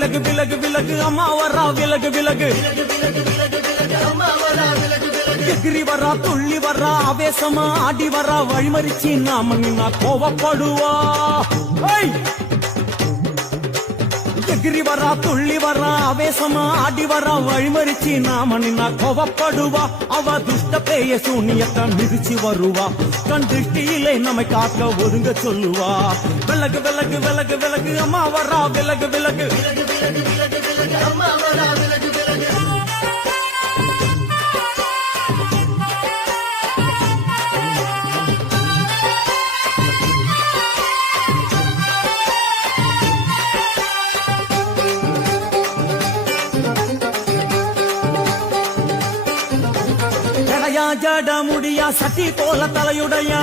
விலகு விலகு விலகு அம்மா வரா விலகு விலகு எகிரி வரா துள்ளி வரா ஆவேசமா ஆடி வரா வழிமறிச்சு நாம நின்னா கோவப்படுவா எகிரி வரா துள்ளி வரா ஆவேசமா ஆடி வரா வழிமறிச்சு நாம நின்னா கோவப்படுவா அவ துஷ்ட பேய சூனியத்தை மிதிச்சு வருவா கண் திருஷ்டியிலே நம்மை காக்க ஒதுங்க சொல்லுவா விலகு விலகு விலகு விலகு அம்மா வரா விலகு விலகு அம்மா வரா விலகு விலகு ஜட முடியா சட்டி போல தலையுடையா